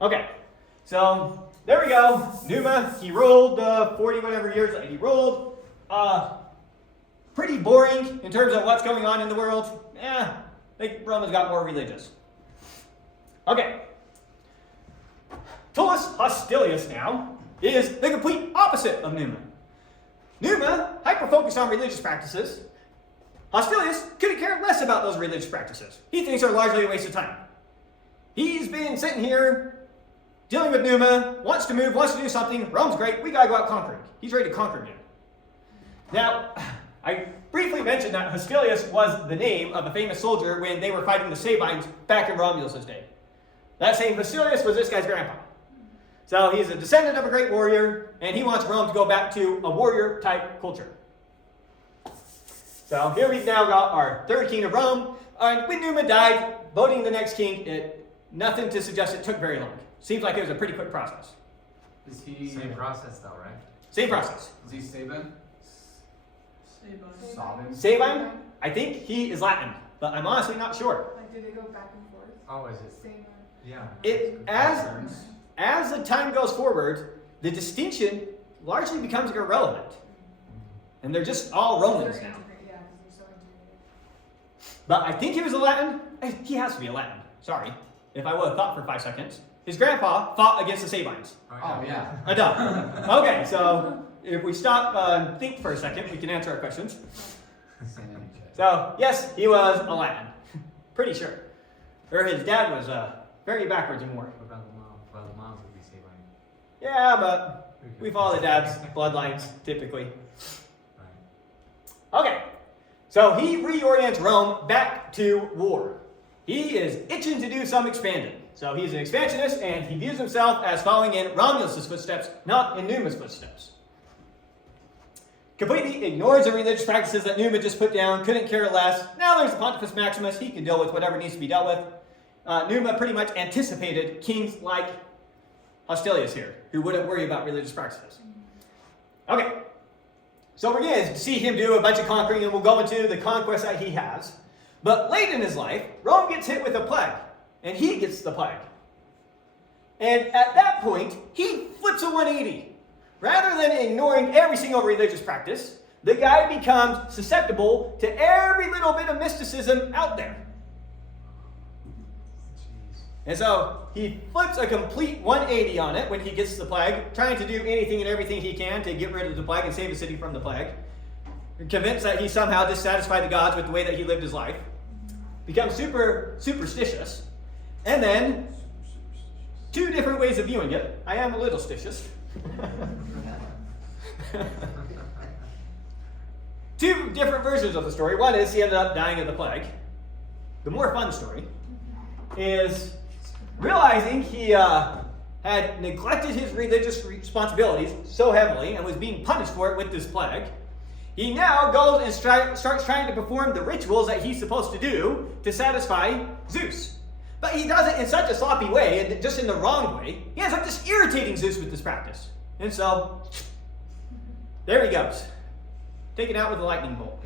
Okay, so there we go. Numa, he ruled 40 whatever years that he ruled. Pretty boring in terms of what's going on in the world. I think Romans got more religious. Okay. Tullus Hostilius now is the complete opposite of Numa. Numa, hyper-focused on religious practices. Hostilius couldn't care less about those religious practices. He thinks they're largely a waste of time. He's been sitting here dealing with Numa, wants to move, wants to do something. Rome's great, we gotta go out conquering. He's ready to conquer again. Now, I briefly mentioned that Hostilius was the name of a famous soldier when they were fighting the Sabines back in Romulus's day. That same Hostilius was this guy's grandpa. So he's a descendant of a great warrior, and he wants Rome to go back to a warrior-type culture. So here we've now got our third king of Rome, and when Numa died, voting the next king, nothing to suggest it took very long. Seems like it was a pretty quick process. Is he... Same process though, right? Same process. Is he Sabine? Sabine? I think he is Latin, but I'm honestly not sure. Like, do they go back and forth? Oh, is it? Same. Yeah. As the time goes forward, the distinction largely becomes irrelevant. And they're just all Romans now. Yeah, because they're so integrated. But I think he was a Latin. He has to be a Latin. Sorry. If I would have thought for 5 seconds. His grandpa fought against the Sabines. Oh, yeah. Okay, so if we stop and think for a second, we can answer our questions. So, yes, he was a Latin. Pretty sure. Or his dad was very backwards in war. What about the mom? Well, the moms would be Sabine. Yeah, but we follow the dad's bloodlines, typically. Okay, so he reorients Rome back to war. He is itching to do some expanding. So he's an expansionist, and he views himself as following in Romulus's footsteps, not in Numa's footsteps. Completely ignores the religious practices that Numa just put down, couldn't care less. Now there's the Pontifex Maximus, he can deal with whatever needs to be dealt with. Numa pretty much anticipated kings like Hostilius here, who wouldn't worry about religious practices. Okay, so we're going to see him do a bunch of conquering, and we'll go into the conquest that he has. But late in his life, Rome gets hit with a plague, and he gets the plague. And at that point, he flips a 180. Rather than ignoring every single religious practice, the guy becomes susceptible to every little bit of mysticism out there. And so he flips a complete 180 on it when he gets the plague, trying to do anything and everything he can to get rid of the plague and save the city from the plague. Convinced that he somehow dissatisfied the gods with the way that he lived his life. Becomes super superstitious. And then, 2 different ways of viewing it. I am a little stitious. 2 different versions of the story. One is he ended up dying of the plague. The more fun story is realizing he had neglected his religious responsibilities so heavily and was being punished for it with this plague. He now goes and starts trying to perform the rituals that he's supposed to do to satisfy Zeus. But he does it in such a sloppy way, and just in the wrong way. He ends up just irritating Zeus with this practice. And so, there he goes. Taken out with a lightning bolt.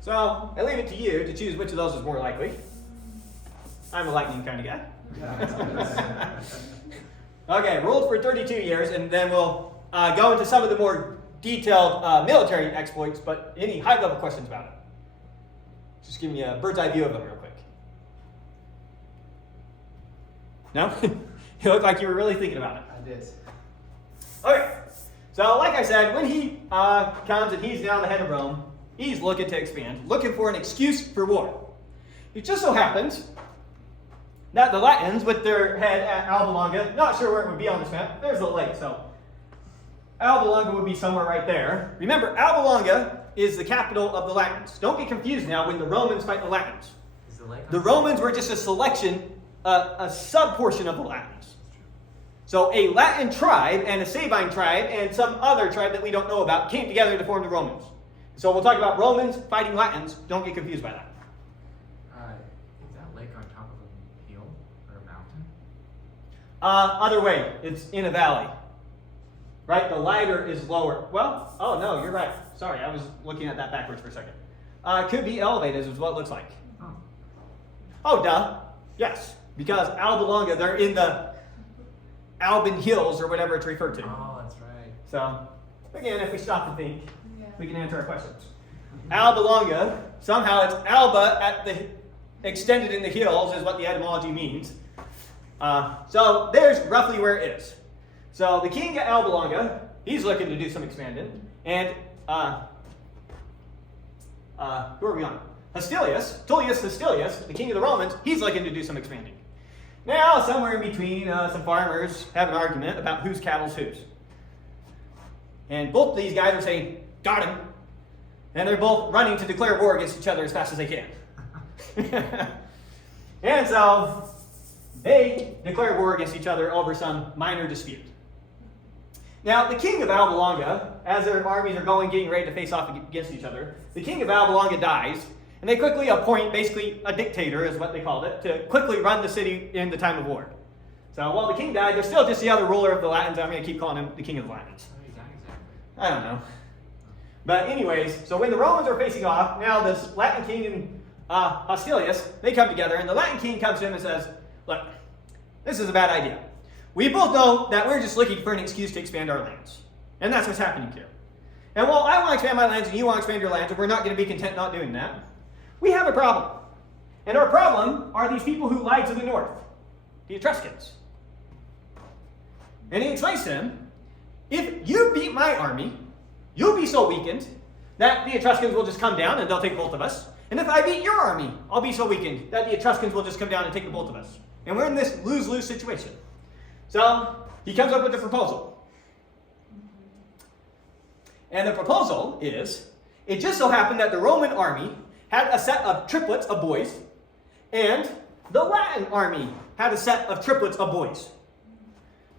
So, I leave it to you to choose which of those is more likely. I'm a lightning kind of guy. Okay, ruled for 32 years, and then we'll go into some of the more detailed military exploits, but any high-level questions about it? Just give me a bird's eye view of them real quick. No? You look like you were really thinking about it. I did. Okay, so like I said, when he comes and he's now the head of Rome, he's looking to expand, looking for an excuse for war. It just so happens that the Latins, with their head at Alba Longa, not sure where it would be on this map, there's the lake, so Alba Longa would be somewhere right there. Remember, Alba Longa is the capital of the Latins. Don't get confused now when the Romans fight the Latins. The Romans were just a selection, a sub-portion of the Latins. So a Latin tribe and a Sabine tribe and some other tribe that we don't know about came together to form the Romans. So we'll talk about Romans fighting Latins. Don't get confused by that. Is that lake on top of a hill or a mountain? Other way. It's in a valley. Right? The lighter is lower. Well, oh no, you're right. Sorry, I was looking at that backwards for a second. Could be elevated is what it looks like. Oh, duh. Yes. Because Alba Longa, they're in the Alban Hills or whatever it's referred to. Oh, that's right. So, again, if we stop and think, Yeah. we can answer our questions. Alba Longa, somehow it's Alba at the extended in the hills is what the etymology means. So there's roughly where it is. So the king of Alba Longa, he's looking to do some expanding. And who are we on? Tullus Hostilius, the king of the Romans, he's looking to do some expanding. Now, somewhere in between, some farmers have an argument about whose cattle's whose. And both of these guys are saying, got him. And they're both running to declare war against each other as fast as they can. And so, they declare war against each other over some minor dispute. Now, the king of Alba Longa, as their armies are getting ready to face off against each other, the king of Alba Longa dies, and they quickly appoint basically a dictator, is what they called it, to quickly run the city in the time of war. So while the king died, there's still just the other ruler of the Latins. I'm going to keep calling him the king of the Latins. How did he die exactly? I don't know. But anyways, so when the Romans are facing off, now this Latin king and Hostilius, they come together, and the Latin king comes to him and says, look, this is a bad idea. We both know that we're just looking for an excuse to expand our lands. And that's what's happening here. And while I want to expand my lands and you want to expand your lands, and we're not going to be content not doing that, we have a problem. And our problem are these people who lie to the north, the Etruscans. And he explains to him, if you beat my army, you'll be so weakened that the Etruscans will just come down and they'll take both of us. And if I beat your army, I'll be so weakened that the Etruscans will just come down and take the both of us. And we're in this lose-lose situation. So he comes up with a proposal. And the proposal is, it just so happened that the Roman army had a set of triplets of boys, and the Latin army had a set of triplets of boys,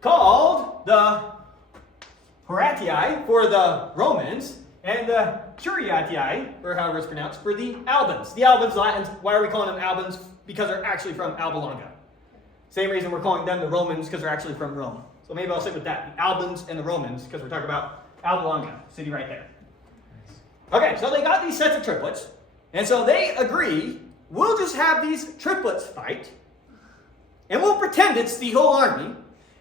called the Horatii for the Romans, and the Curiatii, or however it's pronounced, for the Albans. The Albans, Latins, why are we calling them Albans? Because they're actually from Alba Longa. Same reason we're calling them the Romans, because they're actually from Rome. So maybe I'll stick with that, the Albans and the Romans, because we're talking about Alba Longa, city right there. Okay, so they got these sets of triplets, and so they agree, we'll just have these triplets fight, and we'll pretend it's the whole army,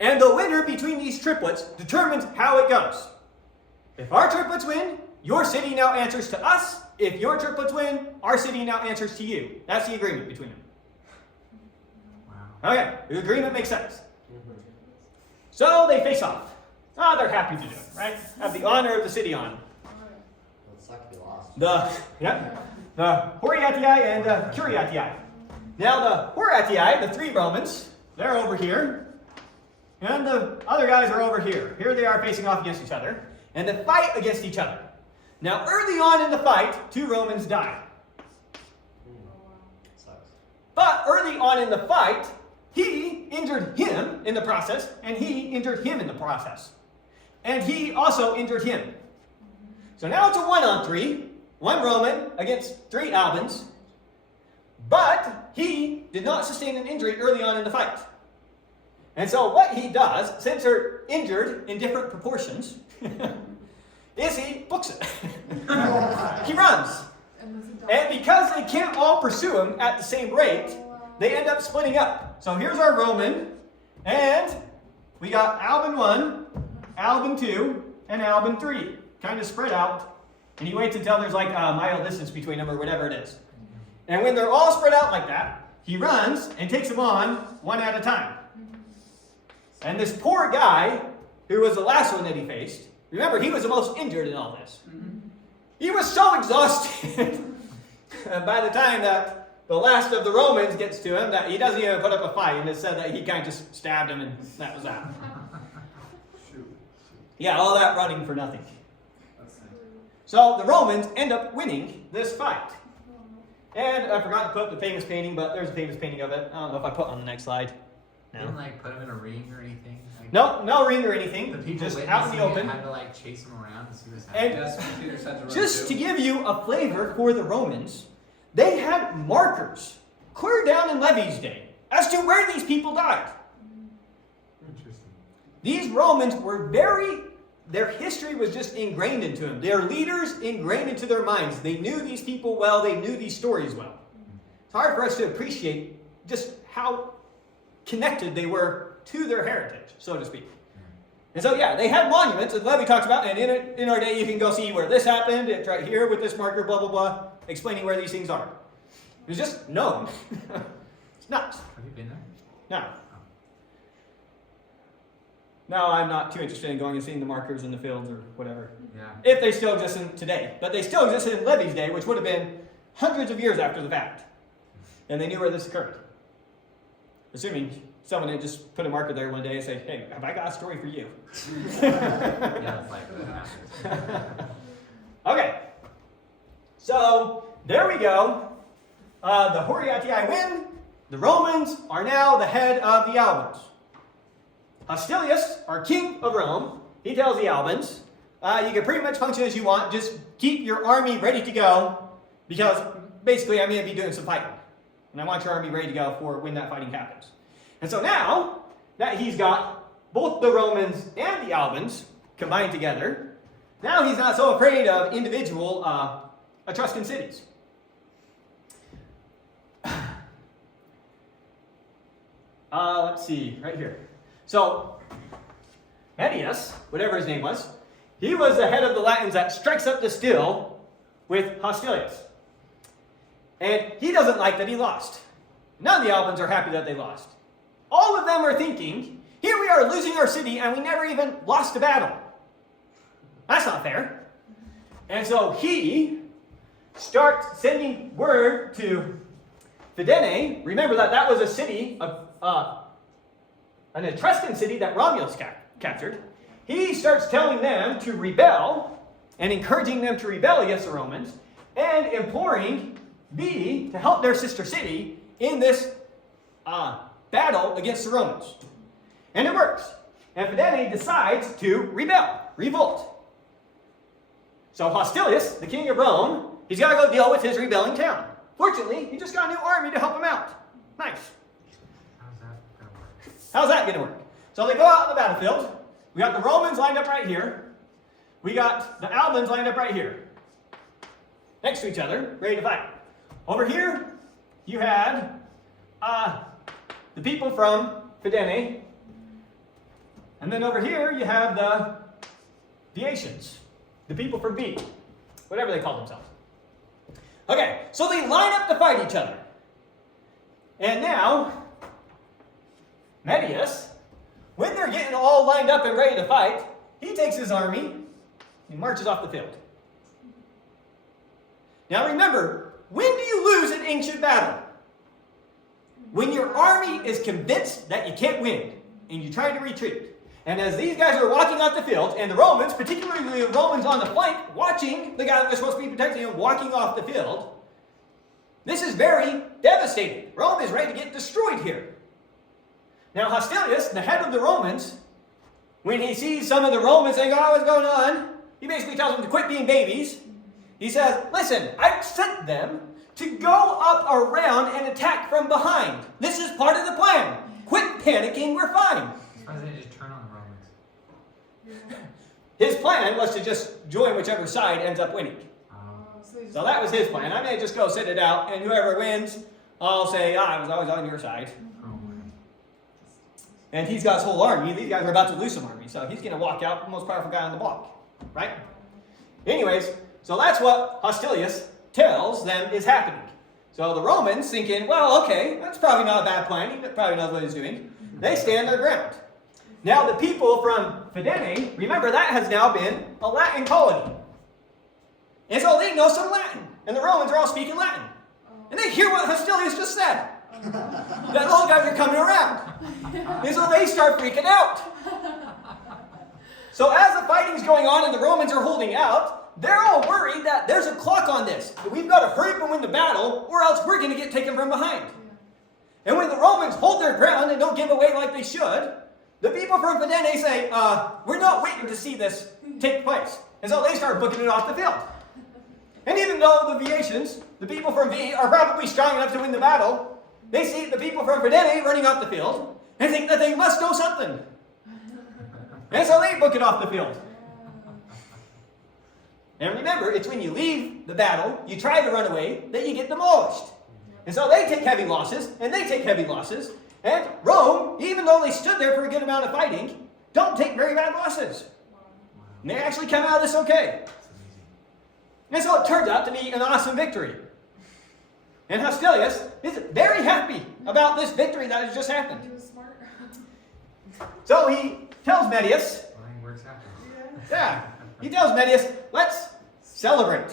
and the winner between these triplets determines how it goes. If our triplets win, your city now answers to us. If your triplets win, our city now answers to you. That's the agreement between them. Wow. Okay, the agreement makes sense. So they face off. Oh, they're happy to do it, right? Have the honor of the city on. It sucked if you lost. The Horatii and the Curiatii. Now the Horatii, the three Romans, they're over here. And the other guys are over here. Here they are facing off against each other. And they fight against each other. Now early on in the fight, 2 Romans die. Sucks. But early on in the fight, he injured him in the process, and he injured him in the process. And he also injured him. So now it's a 1-on-3. 1 Roman against 3 Albans. But he did not sustain an injury early on in the fight. And so what he does, since they're injured in different proportions, is he books it. He runs. And because they can't all pursue him at the same rate, they end up splitting up. So here's our Roman, and we got Alban 1, Alban 2, and Alban 3. Kind of spread out. And he waits until there's like a mile distance between them or whatever it is. And when they're all spread out like that, he runs and takes them on one at a time. And this poor guy, who was the last one that he faced, remember, he was the most injured in all this. He was so exhausted by the time that the last of the Romans gets to him that he doesn't even put up a fight. And it said that he kind of just stabbed him, and that was that. Yeah, all that running for nothing. So the Romans end up winning this fight. And I forgot to put the famous painting, but there's a famous painting of it. I don't know if I put it on the next slide. They didn't like put him in a ring or anything. Like, No ring or anything. The people Just out in the open. had to like chase him around and see what's And happening. just to give you a flavor for the Romans, they had markers clear down in Levi's day as to where these people died. Interesting. These Romans were their history was just ingrained into them. Their leaders ingrained into their minds. They knew these people well. They knew these stories well. It's hard for us to appreciate just how connected they were to their heritage, so to speak. And so, yeah, they had monuments, as Levy talks about, and in our day you can go see where this happened. It's right here with this marker, blah, blah, blah, explaining where these things are. It's just known. It's nuts. Have you been there? No. No, I'm not too interested in going and seeing the markers in the fields or whatever. Yeah. If they still exist today. But they still existed in Levy's day, which would have been hundreds of years after the fact. And they knew where this occurred. Assuming someone had just put a marker there one day and say, hey, have I got a story for you? Yeah, it's like that. Okay. So, there we go. The Horatii win. The Romans are now the head of the Albans. Hostilius, our king of Rome, he tells the Albans, you can pretty much function as you want, just keep your army ready to go, because basically I'm going to be doing some fighting. And I want your army ready to go for when that fighting happens. And so now that he's got both the Romans and the Albans combined together, now he's not so afraid of individual Etruscan cities. Let's see, right here. So, Mettis, whatever his name was, he was the head of the Latins that strikes up the steel with Hostilius. And he doesn't like that he lost. None of the Albans are happy that they lost. All of them are thinking, here we are losing our city and we never even lost a battle. That's not fair. And so he starts sending word to Finenae. Remember that was a city, an Etruscan city that Romulus captured. He starts telling them to rebel and encouraging them to rebel against the Romans and imploring B to help their sister city in this battle against the Romans. And it works. And Finenae decides to revolt. So Hostilius, the king of Rome, he's got to go deal with his rebelling town. Fortunately, he just got a new army to help him out. Nice. How's that going to work? So they go out on the battlefield. We got the Romans lined up right here. We got the Albans lined up right here. Next to each other, ready to fight. Over here, you had the people from Finenae. And then over here, you have the Viatians, the people from V, whatever they call themselves. Okay, so they line up to fight each other. And now, Mettis, when they're getting all lined up and ready to fight, he takes his army and marches off the field. Now remember, when do you lose an ancient battle? When your army is convinced that you can't win and you're trying to retreat. And as these guys are walking off the field, and the Romans, particularly the Romans on the flank, watching the guy that was supposed to be protecting him walking off the field, this is very devastating. Rome is ready to get destroyed here. Now Hostilius, the head of the Romans, when he sees some of the Romans saying, oh, what's going on? He basically tells them to quit being babies. He says, listen, I've sent them to go up around and attack from behind. This is part of the plan. Quit panicking, we're fine. Why doesn't he just turn on the Romans? His plan was to just join whichever side ends up winning. So that was his plan. I may just go sit it out, and whoever wins, I'll say, I was always on your side. And he's got his whole army. These guys are about to lose some army, so he's going to walk out the most powerful guy on the block. Right? Anyways, so that's what Hostilius tells them is happening. So the Romans thinking, well, okay, that's probably not a bad plan. He probably knows what he's doing. They stand their ground. Now the people from Finenae, remember that has now been a Latin colony. And so they know some Latin. And the Romans are all speaking Latin. And they hear what Hostilius just said. That those guys are coming around. And so they start freaking out. So as the fighting's going on and the Romans are holding out, they're all worried that there's a clock on this. That we've got to hurry up and win the battle, or else we're going to get taken from behind. And when the Romans hold their ground and don't give away like they should, the people from Finenae say, we're not waiting to see this take place. And so they start booking it off the field. And even though the Viatians, the people from V, are probably strong enough to win the battle, they see the people from Finenae running off the field and think that they must know something. And so they book it off the field. And remember, it's when you leave the battle, you try to run away, that you get demolished. And so they take heavy losses, and they take heavy losses, And Rome, even though they stood there for a good amount of fighting, don't take very bad losses. And they actually come out of this okay. That's amazing. And so it turns out to be an awesome victory. And Hostilius is very happy about this victory that has just happened. He was smart. So he tells Mettis, Flying works happen. he tells Mettis, let's celebrate.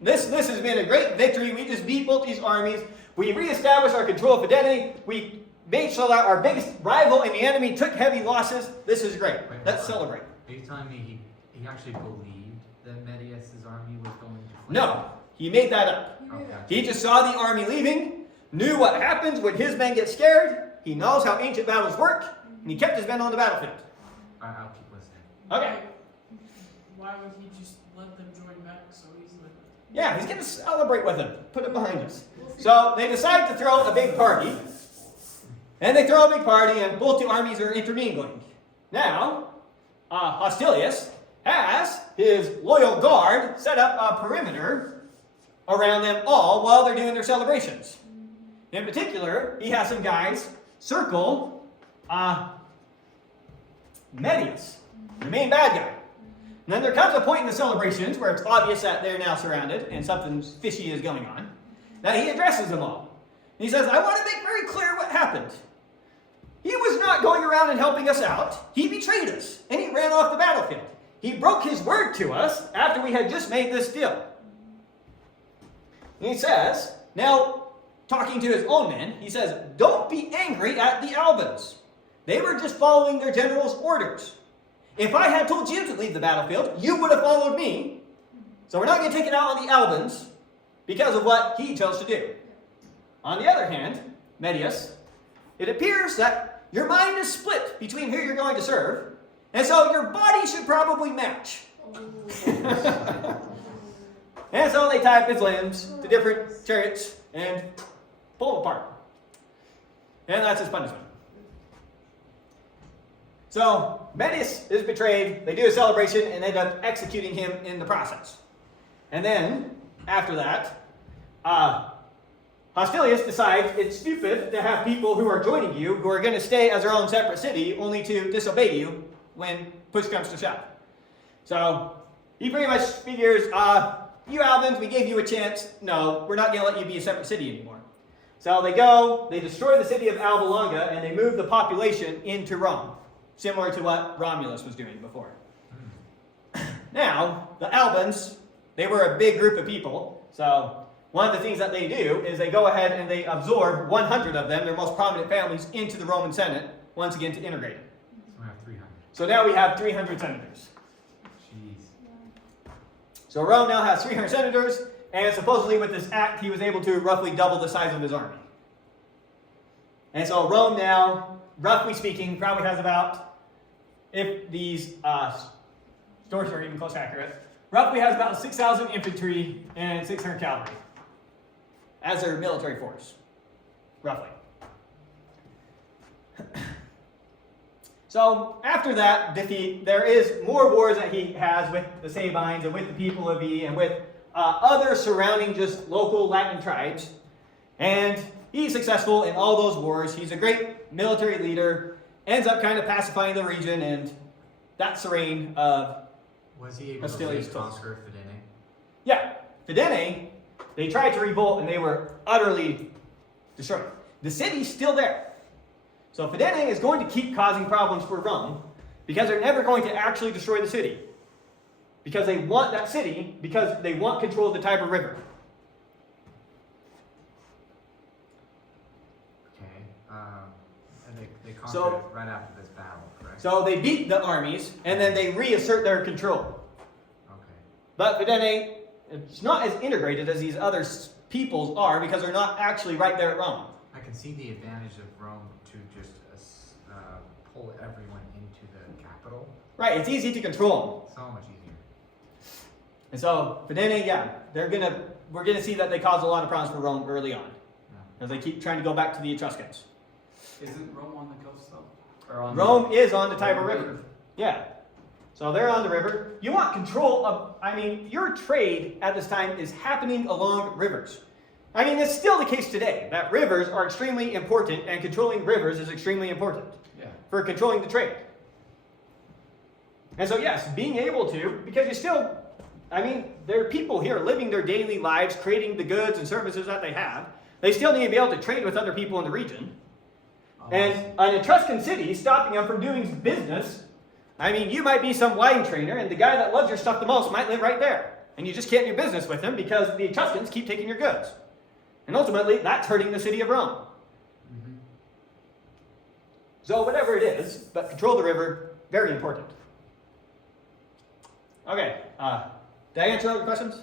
This has been a great victory. We just beat both these armies. We reestablished our control of Finenae. We made sure that our biggest rival and the enemy took heavy losses. This is great. Wait, Let's hold on. celebrate. Are you telling me he actually believed that Mettis' army was going to flee? No, he made that up. He made Okay. it. He just saw the army leaving, knew what happens when his men get scared. He knows how ancient battles work, and he kept his men on the battlefield. Alright, I'll keep listening. Okay. Why would he just let them join back so easily? Yeah, he's going to celebrate with them. Put it behind us. So they decide to throw a big party. And they throw a big party, and both the armies are intermingling. Now, Hostilius has his loyal guard set up a perimeter around them all while they're doing their celebrations. In particular, he has some guys circle Mettis, the main bad guy. And then there comes a point in the celebrations where it's obvious that they're now surrounded and something fishy is going on, that he addresses them all. And he says, I want to make very clear what happened. He was not going around and helping us out. He betrayed us, and he ran off the battlefield. He broke his word to us after we had just made this deal. And he says, now talking to his own men, he says, don't be angry at the Albans. They were just following their general's orders. If I had told you to leave the battlefield, you would have followed me. So we're not going to take it out on the Albans because of what he chose to do. On the other hand, Mettis, it appears that your mind is split between who you're going to serve, and so your body should probably match. And so they tie up his limbs to different chariots and pull them apart. And that's his punishment. So Mettis is betrayed, they do a celebration, and end up executing him in the process. And then, after that, Hostilius decides it's stupid to have people who are joining you who are going to stay as their own separate city only to disobey you when push comes to shove. So he pretty much figures, you Albans, we gave you a chance. No, we're not going to let you be a separate city anymore. So they go, they destroy the city of Alba Longa, and they move the population into Rome, similar to what Romulus was doing before. Now, the Albans, they were a big group of people, so one of the things that they do is they go ahead and they absorb 100 of them, their most prominent families, into the Roman Senate, once again to integrate it. So we have 300. So now we have 300 senators. Jeez. So Rome now has 300 senators, and supposedly with this act, he was able to roughly double the size of his army. And so Rome now, roughly speaking, probably has about, if these stories are even close to accurate, roughly has about 6,000 infantry and 600 cavalry as their military force, roughly. So after that defeat, there is more wars that he has with the Sabines and with the people of E and with other surrounding just local Latin tribes. And he's successful in all those wars. He's a great military leader, ends up kind of pacifying the region, and that's the reign of Was he able Hostilius to Tullus. conquer Finenae? Yeah, Finenae, they tried to revolt and they were utterly destroyed. The city's still there. So Finenae is going to keep causing problems for Rome because they're never going to actually destroy the city. Because they want that city, because they want control of the Tiber River. Okay. And they conquered So- it right after this battle, correct? So they beat the armies and then they reassert their control. Okay. But Finenae, it's not as integrated as these other peoples are because they're not actually right there at Rome. I can see the advantage of Rome to just pull everyone into the capital. Right, it's easy to control them. So much easier. And so Finenae, yeah, we're gonna see that they cause a lot of problems for Rome early on, Yeah. as they keep trying to go back to the Etruscans. Isn't Rome on the coast though? Or on Rome is on the Tiber River. Yeah. So they're on the river. You want control of, your trade at this time is happening along rivers. I mean, it's still the case today that rivers are extremely important, and controlling rivers is extremely important Yeah. for controlling the trade. And so, yes, being able to, because you still, I mean, there are people here living their daily lives, creating the goods and services that they have. They still need to be able to trade with other people in the region. And an Etruscan city stopping them from doing business. I mean, you might be some wine trader, and the guy that loves your stuff the most might live right there. And you just can't do business with him because the Etruscans keep taking your goods. And ultimately, that's hurting the city of Rome. Mm-hmm. So whatever it is, but control the river, very important. Okay, did I answer all your questions?